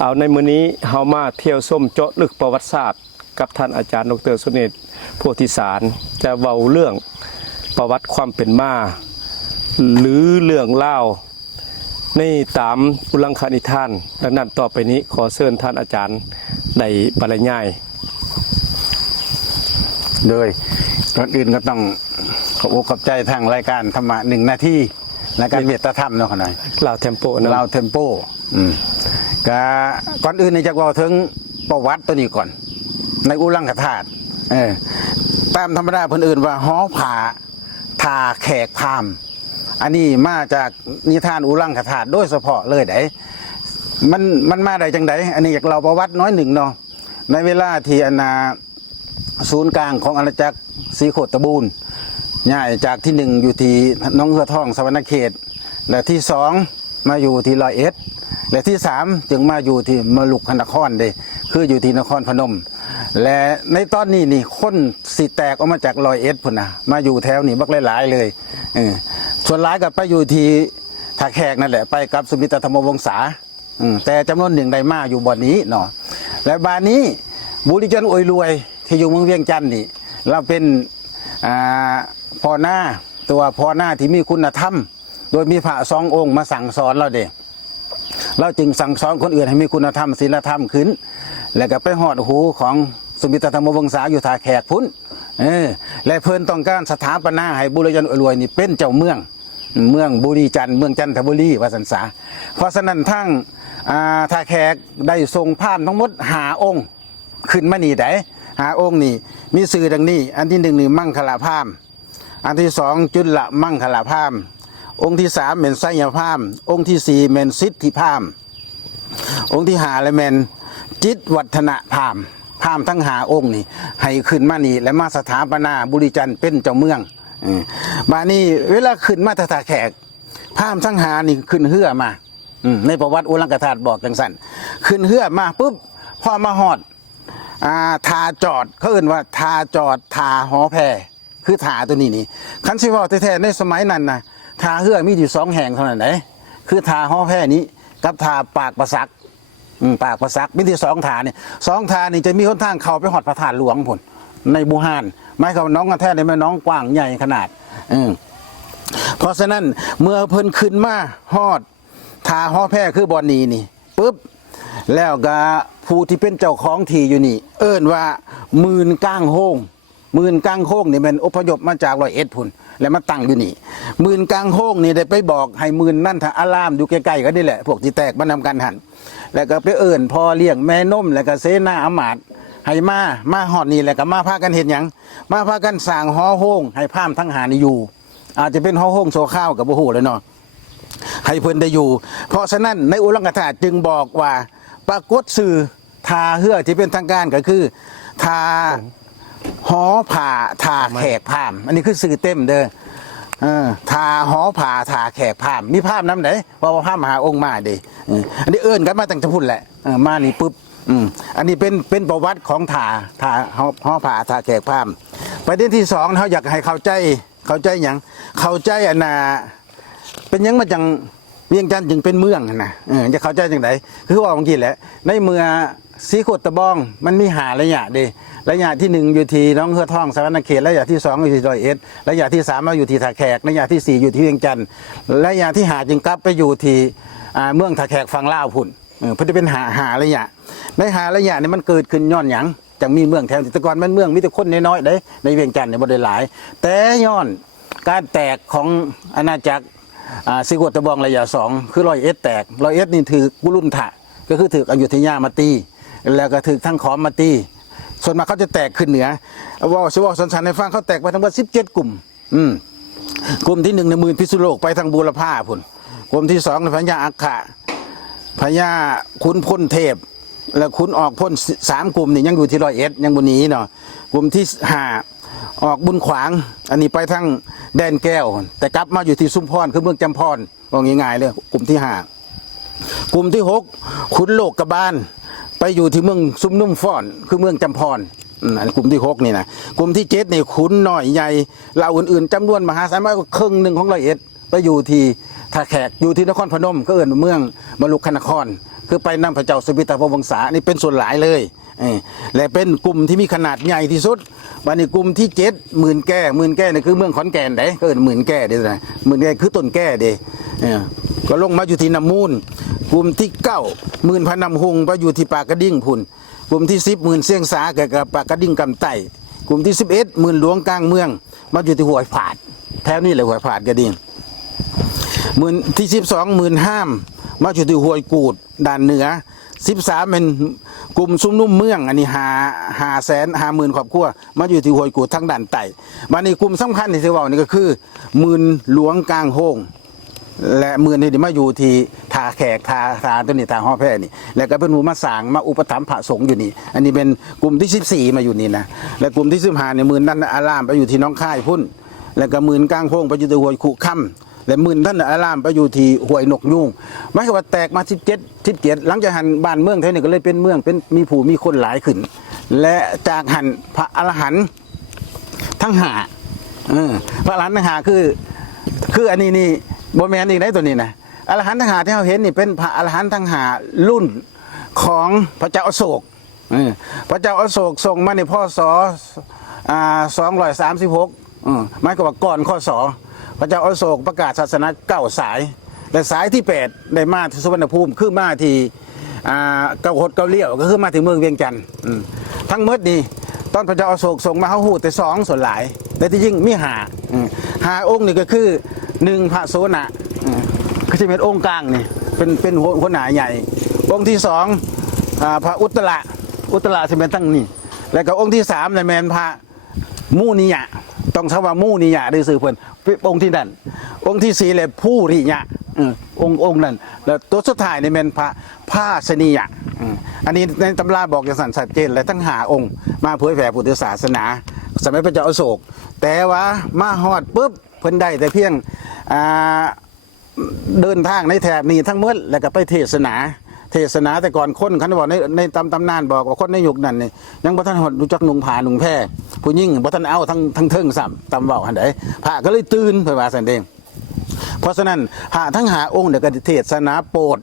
เอาในมื้อนี้เฮามาเที่ยวส้มเจาะลึกประวัติศาสตร์กับท่านอาจารย์ดร.สุเนศโพธิสารจะเว้าเรื่องประวัติความเป็นมาหรือเรื่องเล่าในตามอุลังคนิทานดังนั้นต่อไปนี้ขอเชิญท่านอาจารย์ได้บรรยายเลยก่อนอื่นก็ต้องขอบอกขอบใจทางรายการธรรมะ1 นาทีรายการเมตตาธรรมเนาะขน่อยลาวเทมโปนะลาวเทมโปก็ก่อนอื่นนี่จะบอกถึงประวัติตัวนี้ก่อนในอุลังคธาตุตามธรรมดาเพิ่นอื่นว่าหอผาทาแขกพามอันนี้มาจากนิทานอุลังคธาตุโดยเฉพาะเลยไดมันมาได้จังไดอันนี้อยากเล่าประวัติน้อยหนึ่งเนาะในเวลาที่ศูนย์กลางของอาณาจักรศรีโคตบูรณ์ย้ายจากที่1อยู่ที่น้องเหือทองสวรรณเขตและที่2มาอยู่ที่100 เอ็ดและที่3จึงมาอยู่ที่มลุกนครเด้คืออยู่ที่นครพนมและในตอนนี้นี่คนสิแตกออกมาจาก100 เอ็ดพุ่นนะมาอยู่แถวนี้บักหลายๆเลยส่วนหลายก็ไปอยู่ที่ท่าแขกนั่นแหละไปกับสุมิตรธรรมวงศาแต่จำนวนหนึ่งได้มาอยู่บ่อนนี้เนาะและบ้านนี้บุริจันทร์อวยรวยที่อยู่เมืองเวียงจันทน์นี่เราเป็นพ่อหน้าตัวพ่อหน้าที่มีคุณธรรมโดยมีพระ2 องค์มาสั่งสอนเราเด็กเราจึงสั่งสอนคนอื่นให้มีคุณธรรมศีลธรรมขึ้นแล้วก็ไปหอดหูของสุมิตรธรรมวงศาอยู่ท่าแขกพุ่นและเพิ่นต้องการสถาปนาให้บุริจันทร์อวยรวยนี่เป็นเจ้าเมืองบุรีจันทร์เมืองจันทบุรีว่าสันสาเพราะฉะนั้นทั้งท่าแขกได้ทรงพราหมณ์ทั้งหมด5 องค์ขึ้นมานี่ได้5 องค์นี่มีสื่อดังนี้อันที่1นี่มั่งคละพราหมณ์อันที่2จุลละมั่งคละพราหมณ์องค์ที่3เป็นไสยพราหมณ์องค์ที่4เป็นสิทธิพราหมณ์องค์ที่5และเป็นจิตวัฒนพราหมณ์พราหมณ์ทั้ง5 องค์นี่ให้ขึ้นมานี่และมาสถาปนาบุรีจันทร์เป็นเจ้าเมืองมานี่เวลาขึ้นมาท่าแขกพราหมณ์ทั้ง5นี่ขึ้นเฮือมาในประวัติอุลังคธาตุบอกจังสั่นขึ้นเฮือมาปุ๊บพอมาฮอดทาจอดเขาเอ่นว่าทาจอดทาหอแพคือทาตัวนี้นี่คันสิว่าแท้ๆในสมัยนั้นนะทาเฮือมีอยู่2 แห่งเท่านั้นไหนคือทาหอแพนี้กับทาปากประสักปากประสักมีที่2 ทาเนี่ย2 ทานี่จะมีหนทางเข้าไปหอดพระธาตุหลวงผลในบูฮานไม่เขาน้องกันแท้ในแม่น้องกว้างใหญ่ขนาดเพราะฉะนั้นเมื่อเพิ่นขึ้นมาฮอดทาหอแพคือบอนนีนี่ปุ๊บแล้วก็ผู้ที่เป็นเจ้าของที่อยู่นี่เอิ้นว่ามื่นก้างโฮงนี่เป็นอพยพมาจาก100 เอ็ดพุ่นแล้วมาตั้งอยู่นี่มื่นก้างโฮงนี่ได้ไปบอกให้มื่นนั่นทอารามอยู่ใกล้ๆกันนี่แหละพวกที่แตกมานำกันหันแล้วก็ไปเอิ้นพ่อเลี้ยงแม่นมแล้วก็เสนาอมาตย์ให้มาฮอดนี่แล้วก็มาพากันเฮ็ดหยังมาพากันสร้างหอโฮงให้พราหมณ์ทั้ง5นี่อยู่อาจจะเป็นหอโฮงโซข้าวกับบ่ฮู้เลยเนาะให้เพิ่นได้อยู่เพราะฉะนั้นในอุลังคธาตุจึงบอกว่าปรากฏสื่อทาเฮือที่เป็นทางการก็คือทาหอผ่าทาแขกพามอันนี้คือสื่อเต็มเด้อทาหอผ่าทาแขกพามมีภาพน้ำไหนเพราะว่าภาพมหาองค์มาดิอันนี้เอิ้นกันมาตั้งแต่พุ่นแหละมานี่ปุ๊บอันนี้เป็นประวัติของทาหอผ่าทาแขกพามประเด็นที่2เขาอยากให้เข้าใจอย่างเข้าใจเป็นยังมาจังเวียงจันทน์จึงเป็นเมืองนะจะเข้าใจจังไดคือว่าบางทีแหละในเมืองศรีโคตบองมันมีระยะเด้ระยะที่1อยู่ที่น้องเหือทองสวรรณเขตระยะที่2อยู่ที่100 เอ็ดระยะที่3มาอยู่ที่ท่าแขกระยะที่4อยู่ที่เวียงจันทน์ระยะที่5จึงกลับไปอยู่ที่เมืองท่าแขกฝั่งลาวพุ่นเพิ่นจะเป็นหาระยะในระยะนี่มันเกิดขึ้นย้อนหยังจังมีเมืองแถวแต่ก่อนมันเมืองมีแต่คนน้อยๆเด้ในเวียงจันทน์เนี่ยบ่ได้หลายแต่ย้อนการแตกของอาณาจักรศรีโคตบองระยะ2คือ100 เอ็ดแตก100 เอ็ดนี่ถือกุลุนทะก็คือถืออยุธยามาตีแล้วก็ถือทั้งขอมมาตีส่วนมากเขาจะแตกขึ้นเหนือว่าสันในฟังเขาแตกไปทั้งหมด17 กลุ่มกลุ่มที่1ในมื่นพิษณุโลกไปทางบูรพาพุ่นกลุ่มที่2ในพญาอัคคะพญาขุนพลเทพแล้วขุนออกพ้น3 กลุ่มนี่ยังอยู่ที่100 เอ็ดยังบนนี้เนาะกลุ่มที่5ออกบุญขวางอันนี้ไปทางแดนแก้วแต่กลับมาอยู่ที่ซุมพรคือเมืองจำพรว่าง่ายๆเลยกลุ่มที่5กลุ่มที่6ขุนโลกกบาลไปอยู่ที่เมืองซุมนุ่มฟ้อนคือเมืองจำพรอันกลุ่มที่6นี่นะกลุ่มที่7นี่ขุนน้อยใหญ่เหล่าอื่นๆจำนวนมหาศาลมากกว่าครึ่งหนึ่งของ100 เอ็ดไปอยู่ที่ท่าแขกอยู่ที่นครพนมก็เอิ้นเมืองมลุกนคร คือไปนำพระเจ้าสุวิตพวงศานี่เป็นส่วนหลายเลยและเป็นกลุ่มที่มีขนาดใหญ่ที่สุดวันนี้กลุ่มที่7หมื่นแก่นี่คือเมืองขอนแก่นเด้ก็หมื่นแก่เด้นะหมื่นแก่คือต้นแก่เด้ก็ลงมาอยู่ที่น้ำมูลกลุ่มที่9หมื่นพนำหงไปอยู่ที่ปากกระดิ่งพุ่นกลุ่มที่10หมื่นเสียงสากับปากกระดิ่งกำไตกลุ่มที่11หมื่นหลวงกลางเมืองมาอยู่ที่หัวผาดแถวนี้เลยหัวผาดกระดิ่งหมื่นที่12หมื่นห้ามมาอยู่ที่ห้วยกูดด้านเหนือ13เป็นกลุ่มซุ้มนุ่มเมืองอันนี้550,000ครอบครัวมาอยู่ที่ห้วยกูดทั้งด้านใต้มาในกลุ่มสำคัญที่ว่านี่ก็คือหมื่นหลวงกลางโฮงและหมื่นนี่มาอยู่ที่ทาแขกทาตัวนี้ทาห่อแพร่นี่แล้วก็เป็นหมู่มาสางมาอุปถัมภ์พระสงฆ์อยู่นี่อันนี้เป็นกลุ่มที่14มาอยู่นี่นะและกลุ่มที่15เนี่ยหมื่นนั่นอารามไปอยู่ที่น้องค่ายพุ่นแล้วก็หมื่นกลางโฮงไปอยู่ที่ห้วยขุค่ำและหมื่นท่านอารามไปอยู่ที่ห้วยนกยุงไม่ใช่ว่าแตกมา17หลังจากหันบ้านเมืองเท่านี้ก็เลยเป็นเมืองเป็นมีผู้มีคนหลายขึ้นและจากหันพระอรหันต์ทั้ง5พระอรหันต์ทั้ง5คืออันนี้นี่โบแมนอีกได้ตัวนี้นะอรหันต์ทั้ง5ที่เราเห็นนี่เป็นพระอรหันต์ทั้ง5รุ่นของพระเจ้าอโศกพระเจ้าอโศกทรงมาในพ.ศ. 236หมายความว่าก่อนข้อศพระเจ้าอโศกประกาศศาสนา9สายและสายที่8ได้มาที่สุวรรณภูมิคือมาที่เกาหดเกาเลี้ยวก็คือมาถึงเมืองเวียงจันทร์ทั้งหมดนี่ตอนพระเจ้าอโศกส่งมาเขาหูแต่2ส่วนหลายแต่ที่ยิ่งมี5องค์นี่ก็คือ1พระโสนะก็จะเป็นองค์กลางนี่เป็นหัวหน้าใหญ่องค์ที่2พระอุตระจะเป็นตั้งนี่แล้วก็องค์ที่3เนี่ยแมนพระมูนิยะต้องใช้ว่ามูนิยะได้สื่อเพื่อนองค์ที่นั่นองค์ที่4เลยผู้ริยะองค์นั้นแล้วตัวสุดท้ายในเมนพระภาสนียะอันนี้ในตำราบอกอย่างสัตย์เจนเลยทั้ง5องค์มาเผยแผ่พุทธศาสนาสมัยพระเจ้าอโศกแต่ว่ามาฮอดปุ๊บเพิ่นได้แต่เพียงเดินทางในแถบนี้ทั้งหมดแล้วก็ไปเทศนาแต่ก่อนคนเขาบอกในตำนานบอกว่าคนในยุคนั้นนี่ยังบ่ทันหดรู้จักนุ่งผ้านุ่งแพรผู้หญิงบ่ทันเอาทั้งเทิงซ้ำตำเว้าหั่นใดพระก็เลยตื่นเพิ่นว่าซั่นเด้เพราะฉะนั้นพระทั้ง5องค์เดี๋ยวก็เทศนาโปรด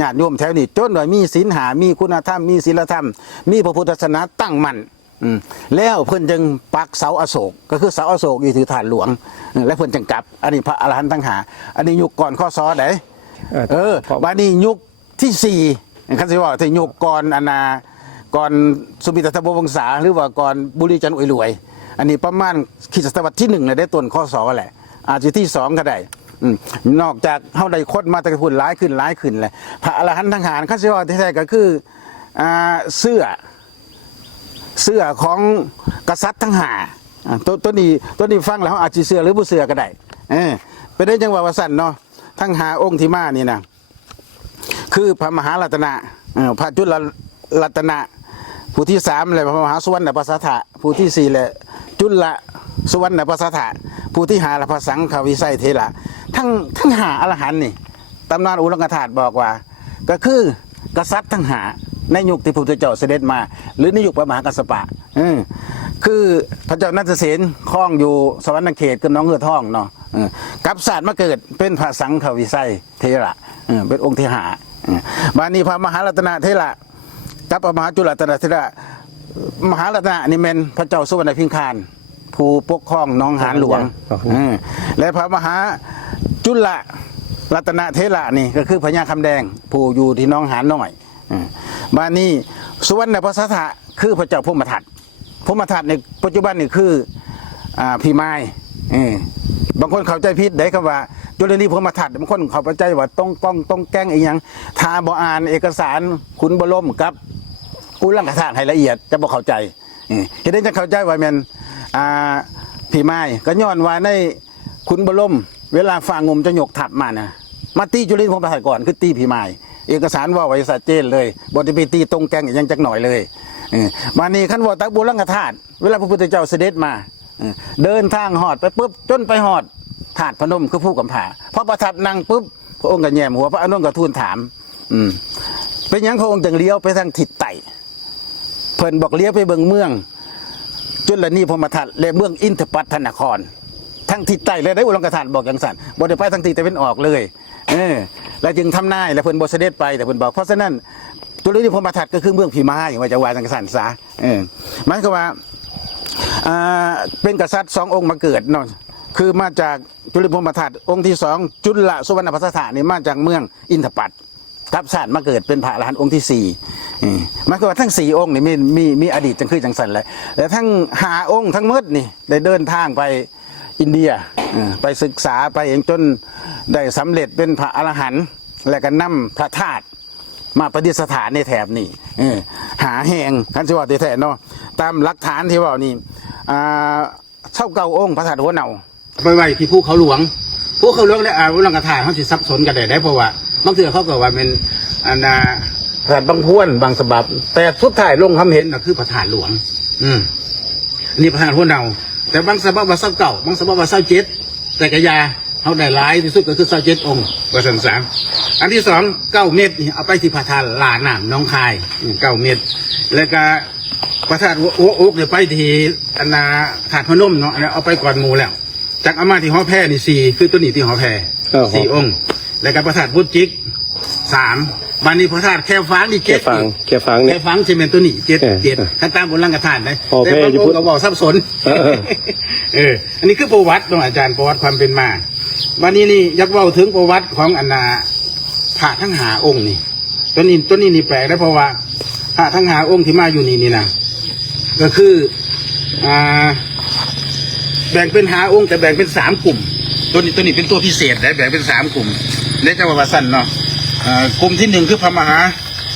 ญาติโยมแถวนี้จนว่ามีศีลหามีคุณธรรมมีศีลธรรมมีพระพุทธศาสนาตั้งมั่นแล้วเพิ่นจึงปักเสาอโศกก็คือเสาอโศกอยู่ที่ฐานหลวงและเพิ่นจึงกลับอันนี้พระอรหันต์ทั้ง5อันนี้ยุคก่อนข้อศใดบัดนี้ยุคที่4คันสิว่าที่ยุคก่อนก่อนสุบิตพวงศาหรือว่าก่อนบุรีจันทร์อวยรวยอันนี้ประมาณคริสตศตวรรษที่1เลยได้ต้นข้อศแหละอาจจะที่2ก็ได้นอกจากเฮาได้คนมาแต่พุ่นหลายขึ้นเลยพระอรหันต์ทั้ง5คันสิว่าแท้ๆก็คือเสื้อของกษัตริย์ทั้ง5ตัวนี้ฟังแล้วอาจจะเสื้อหรือบ่เสื้อก็ได้เป็นได้จังหวะว่าสั่นเนาะทั้ง5องค์ที่มานี่นะคือพระมหารัตนะพระจุลรัตนะผู้ที่3เลยพระมหาสุวรรณประสาทะผู้ที่4เลยจุลสุวรรณประสาทะผู้ที่5ละพระสังฆวิไสเถระทั้ง5อรหันต์นี่ตำนานอุลังคธาตุบอกว่าก็คือกษัตริย์ทั้ง5ในยุคที่พระพุทธเจ้าเสด็จมาหรือในยุคพระมหากัสสปะคือพระเจ้านันทเสนคล้องอยู่สวรรณเขตกับน้องเงือทองเนาะกับศาสตร์มาเกิดเป็นพระสังฆวิไสเถระเป็นองค์ที่5บานีพระมหารัตนเถระกับพระมหาจุลรัตนเถระมหารัตนะนี่เป็นพระเจ้าสุวรรณพิงคารผู้ปกครองน้องหานหลวงและพระมหาจุลรัตนเถระนี่ก็คือพญาคำแดงผู้อยู่ที่น้องหานน้อยบานีสุวรรณประสาทะคือพระเจ้าพมทัตในปัจจุบันนี่คือพี่ไม้บางคนเข้าใจผิดได้คำว่าจุลนีพมทัตบางคนเข้าใจว่าต้องแกล้งอีกอย่างทาบ่อ่านเอกสารขุนบรมกับอุลังคธาตุให้ละเอียดจะบอกเข้าใจเห็นได้จะเข้าใจว่ามันพี่ไม้ก็ย้อนว่าในขุนบรมเวลาฟังงมจะยกถับมาตีจุลนีพมทัตก่อนคือตีพี่ไม้เอกสารว่าไว้ชัดเจนเลยบทที่ตีตรงแกล้งยังจักหน่อยเลยมานี่ขั้นว่าตักบุลังคธาตุเวลาพระพุทธเจ้าเสด็จมาเดินทางหอดไปปุ๊บจนไปหอดถาดพนมคือผู้กำผาพอประทับนั่งปุ๊บพระองค์ก็แย้มหัวพระอานนท์ก็ทูลถามเป็นยังพระองค์จึงเลี้ยวไปทางทิศใต้เพิ่นบอกเลี้ยวไปเบิ่งเมืองจุลนีพมทัตและเมืองอินทปัตตนครทั้งทิศใต้เลยได้อุลังคธาตุบอกอย่างสั่นบ่ได้ไปทางทิศตะวันออกเลย และจึงทำนายและเพิ่นบ่เสด็จไปแต่เพิ่นบอกเพราะฉะนั้นจุลนิพนธ์ประทัดก็คือเมืองผีม้าอย่างว่าจะว่าจังซั่นซะหมายก็ว่าเป็นกษัตริย์2 องค์มาเกิดเนาะคือมาจากจุลนิพนธ์ประทัดองค์ที่2จุลสุวรรณภัสสะนี่มาจากเมืองอินทปัตทับชาติมาเกิดเป็นพระอรหันต์องค์ที่4หมายก็ว่าทั้ง4 องค์นี่มีอดีตจังคือจังซั่นเลยและทั้ง5 องค์ทั้งหมดนี่ได้เดินทางไปอินเดียไปศึกษาไปเองจนได้สำเร็จเป็นพระอรหันต์และก็นำพระธาตุมาประดิษฐานในแถบนี้หาแห่งคันสิว่าแท้ๆเนาะตามหลักฐานที่ว่านี่เช่าเก่าองค์พระธาตุหัวเนาไปไว้ที่ภูเขาหลวงและอุลังกธาตุเขาสิซับสนกันได้เพราะว่าบางเทื่อเขาก็ว่าเป็นพระธาตุบางพ้วนบางฉบับแต่สุดท้ายลงคำเห็นก็คือพระธาตุหลวงอันนี้พระธาตุหัวเนาแต่บางฉบับว่าเศร้าเก่าบางฉบับว่าเศร้าเจ็ดแต่กระยาเขาได้หลายที่สุดก็คือ27 องค์ว่าสันสามอันที่2 9 เมตรนี่เอาไปที่พระธาตุลาน้ำน้องคาย9 เมตรแล้วก็พระธาตุโอ๊กเนี่ยไปที่ธาตุพนมเนาะเอาไปก่อนหมู่แล้วจากเอามาที่หอแพนี่4คือตัวนี้ที่หอแพ4 องค์แล้วก็พระธาตุพุทธจิก3บ้านนี้พระธาตุแค่ฟังนี่7แค่ฟังใช่ไหมตัวนี้7ขั้นตามบนลังกธาตุเลยแต่บางองค์ก็บอกซับซ้อนอันนี้คือประวัติของอาจารย์ประวัติความเป็นมาวันนี้นี่ยักเว้าถึงประวัติของพระทั้ง5 องค์นี่ตัวนี้นี่แปลกได้เพราะว่าพระทั้ง5 องค์ที่มาอยู่นี่นะก็คือแบ่งเป็น5 องค์แต่แบ่งเป็น3 กลุ่มตัวนี้เป็นตัวพิเศษแบ่งเป็น3 กลุ่มในจังหวัดสั้นเนาะกลุ่มที่1คือพระมหา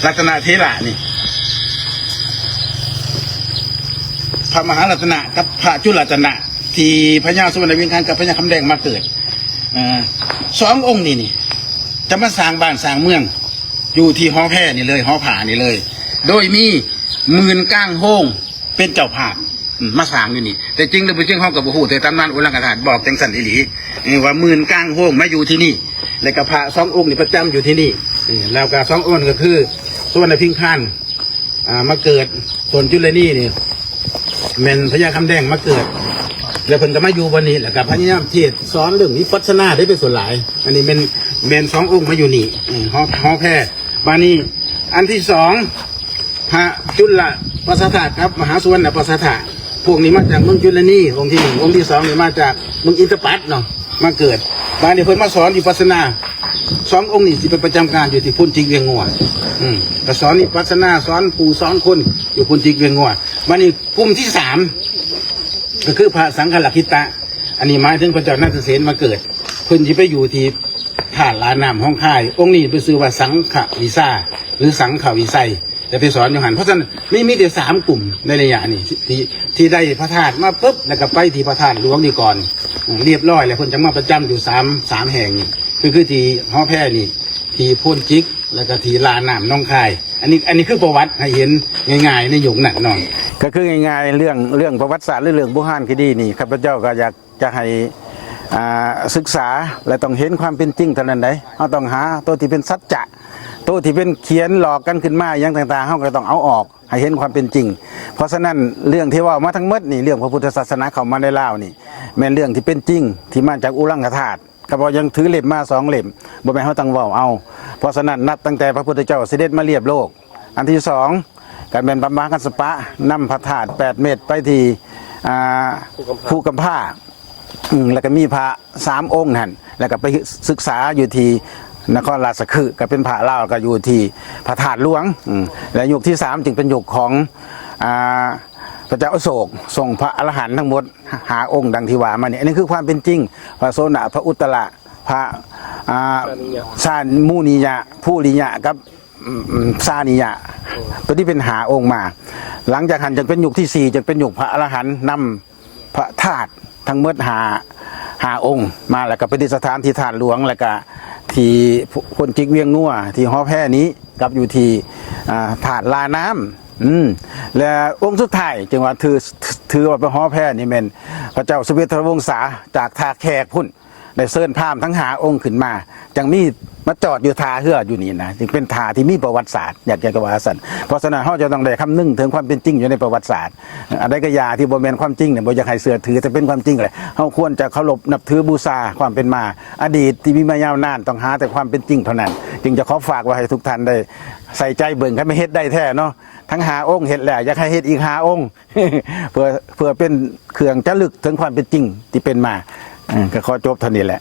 รัตนเถระนี่พระมหารัตนะกับพระจุลรัตนะที่พญาสุวรรณวิงคารกับพญาคำแดงมาเกิด2 องค์นี่จะมาสร้างบ้านสร้างเมืองอยู่ที่หอแพนี่เลยหอผานี่เลย โดยมี10,000 ก้างโฮงเป็นเจ้าภาพมาสร้างอยู่นี่แต่จริงหรือไม่จริงห้องกับบุหูแต่ตำนานอุลังกธาตุบอกจังสันอิหลีว่า10,000 ก้างโฮงมาอยู่ที่นี่แล้วก็พระ2 องค์นี่ประจำอยู่ที่นี่แล้วก็2 องค์ก็คือสุวรรณพิงคารมาเกิดส่วนจุลนี่นี่เมนพญาคำแดงมาเกิดแล้วเพิ่นก็มาอยู่วันนี้แล้วก็พญาเทศสอนเรื่องวิปัสสนาได้เป็นส่วนหลายอันนี้เป็นเมน2 องค์มาอยู่นี่หอแพบานี้อันที่2พระจุลปัสสถะครับมหาสุวรรณปัสสถะพวกนี้มาจากเมืองจุลนี่องค์ที่1องค์ที่2นี่มาจากเมืองอินทปัตเนาะมาเกิดบานี้เพิ่นมาสอนวิปัสสนา2 องค์นี่สิเป็นประจำการอยู่ที่พุ่นจิกเวียงงัวก็สอนวิปัสสนาสอนปู่สอนคนอยู่พุ่นจิกเวียงงัวบานี้กลุ่มที่3ก็คือพระสังฆลักขิตะอันนี้หมายถึงพระเจ้านาฏเสนมาเกิดเพิ่นสิไปอยู่ที่ธาตุลาน้ำห้องค่ายองค์นี้ไปชื่อว่าสังฆวิสาหรือสังฆวิไสจะไปสอนอยู่หันเพราะฉะนั้นมีแต่3 กลุ่มในระยะนี้ที่ได้พระธาตุมาปุ๊บแล้วก็ไปที่พระธาตุหลวงนี่ก่อนเรียบร้อยแล้วเพิ่นจะมาประจำอยู่3แห่งนี่คือที่หอแพนี่ที่พ่นจิกแล้วก็ที่ลาน้ำน้องคายอันนี้คือประวัติให้เห็นง่ายๆในยุคนั้นเนาะก็คือง่ายๆเรื่องประวัติศาสตร์หรือเรื่องโบราณคดีนี่ข้าพเจ้าก็อยากจะให้ศึกษาและต้องเห็นความเป็นจริงเท่านั้นได้เราต้องหาตัวที่เป็นสัจจะตัวที่เป็นเขียนหลอกกันขึ้นมาอย่างต่างๆเราก็ต้องเอาออกให้เห็นความเป็นจริงเพราะฉะนั้นเรื่องที่ว่ามาทั้งหมดนี่เรื่องพระพุทธศาสนาเข้ามาในลาวนี่แม่นเรื่องที่เป็นจริงที่มาจากอุลังคธาตุก็บอกยังถือเล่มมา2 เล่มบ่แม่นเฮาต้องเว้าเอาเพราะฉะนั้นนับตั้งแต่พระพุทธเจ้าเสด็จมาเรียบโลกอันที่2การเป็นพระมหากัสสปะนำพระธาตุ8 เมตรไปที่ภูกำพร้าแล้วก็มีพระ3 องค์นั่นแล้วก็ไปศึกษาอยู่ที่นครราชคฤห์ก็เป็นพระลาวก็อยู่ที่พระธาตุหลวงและยุคที่3จึงเป็นยุคของพระเจ้าอโศกส่งพระอรหันต์ทั้งหมด5 องค์ดังที่ว่ามาเนี่ยอันนี้คือความเป็นจริงพระโสนพระอุตตระพระชาญมูนิยะผู้ลิยะกับซานิยะตัวที่เป็น5 องค์มาหลังจากหันจึงเป็นยุคที่4จึงเป็นยุคพระอรหันต์นำพระธาตุทั้งหมด5 องค์มาแล้วก็ประดิษฐานที่ธาตุหลวงแล้วก็ที่พ่นจิกเวียงงัวที่หอแพนี้กับอยู่ที่ธาตุลาน้ำและองค์สุดท้ายจึงว่าถือว่าเป็นหอแพนี่เป็นพระเจ้าสุเวทวงศาจากท่าแขกพุ่น ได้เชิญพราหมณ์ทั้งหาองค์ขึ้นมาจังมีมาจอดอยู่ทาเฮืออยู่นี่นะจึงเป็นทาที่มีประวัติศาสตร์อยากจะว่าสันเพราะฉะนั้นเราจะต้องได้คำนึงถึงความเป็นจริงอยู่ในประวัติศาสตร์อะไรก็ยาที่บ่แม่นความจริงเนี่ยบ่อยากให้เสือถือแต่เป็นความจริงเลยเราควรจะเคารพนับถือบูชาความเป็นมา อดีตที่มีมายาวนานต้องหาแต่ความเป็นจริงเท่านั้นจึงจะขอฝากไว้ให้ทุกท่านได้ใส่ใจเบิ่งกันไม่เฮ็ดได้แท้เนาะทั้งหาองค์เฮ็ดแล้วอยากให้เฮ็ดอีกหาองค์ เพื่อเป็นเครื่องจะลึกถึงความเป็นจริงที่เป็นมาก็ขอจบเท่านี้แหละ